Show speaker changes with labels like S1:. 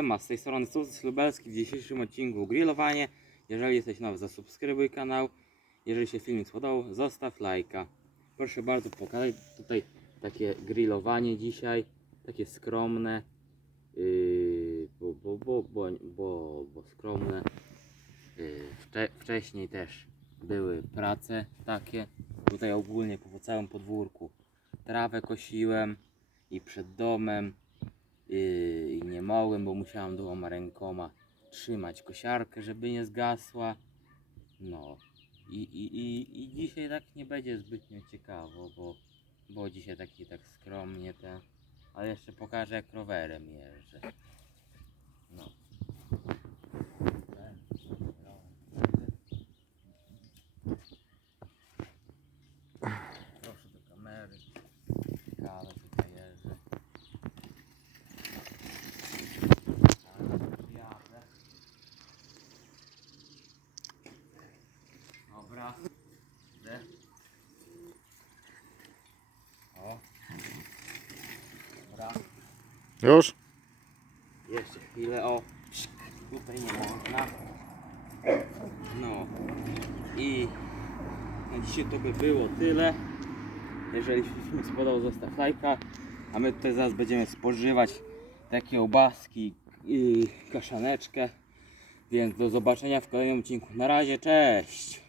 S1: Siema, z tej strony Sukces Lubelski w dzisiejszym odcinku grillowanie. Jeżeli jesteś nowy, zasubskrybuj kanał. Jeżeli się filmik spodobał, zostaw lajka. Proszę bardzo, pokażę tutaj takie grillowanie dzisiaj, takie skromne, yy, bo, bo, bo, bo, bo, bo skromne. Yy, wcze, wcześniej też były prace takie, tutaj ogólnie po całym podwórku. Trawę kosiłem i przed domem. Yy, nie mogłem, bo musiałem dwoma rękoma trzymać kosiarkę, żeby nie zgasła. No i, i, i, i dzisiaj tak nie będzie zbytnio ciekawo, bo, bo dzisiaj taki tak skromnie ten, ale jeszcze pokażę jak rowerem jeżdżę. No. Proszę do kamery. Ciekawe tutaj jeżdżę. Jadę. Dobra. Idę. O. Dobra.
S2: Już?
S1: Jeszcze chwilę, o. Tutaj nie można. No. I na dzisiaj to by było tyle. Jeżeli film się spodobał, zostaw lajka. A my tutaj zaraz będziemy spożywać takie obaski i kaszaneczkę. Więc do zobaczenia w kolejnym odcinku. Na razie, cześć!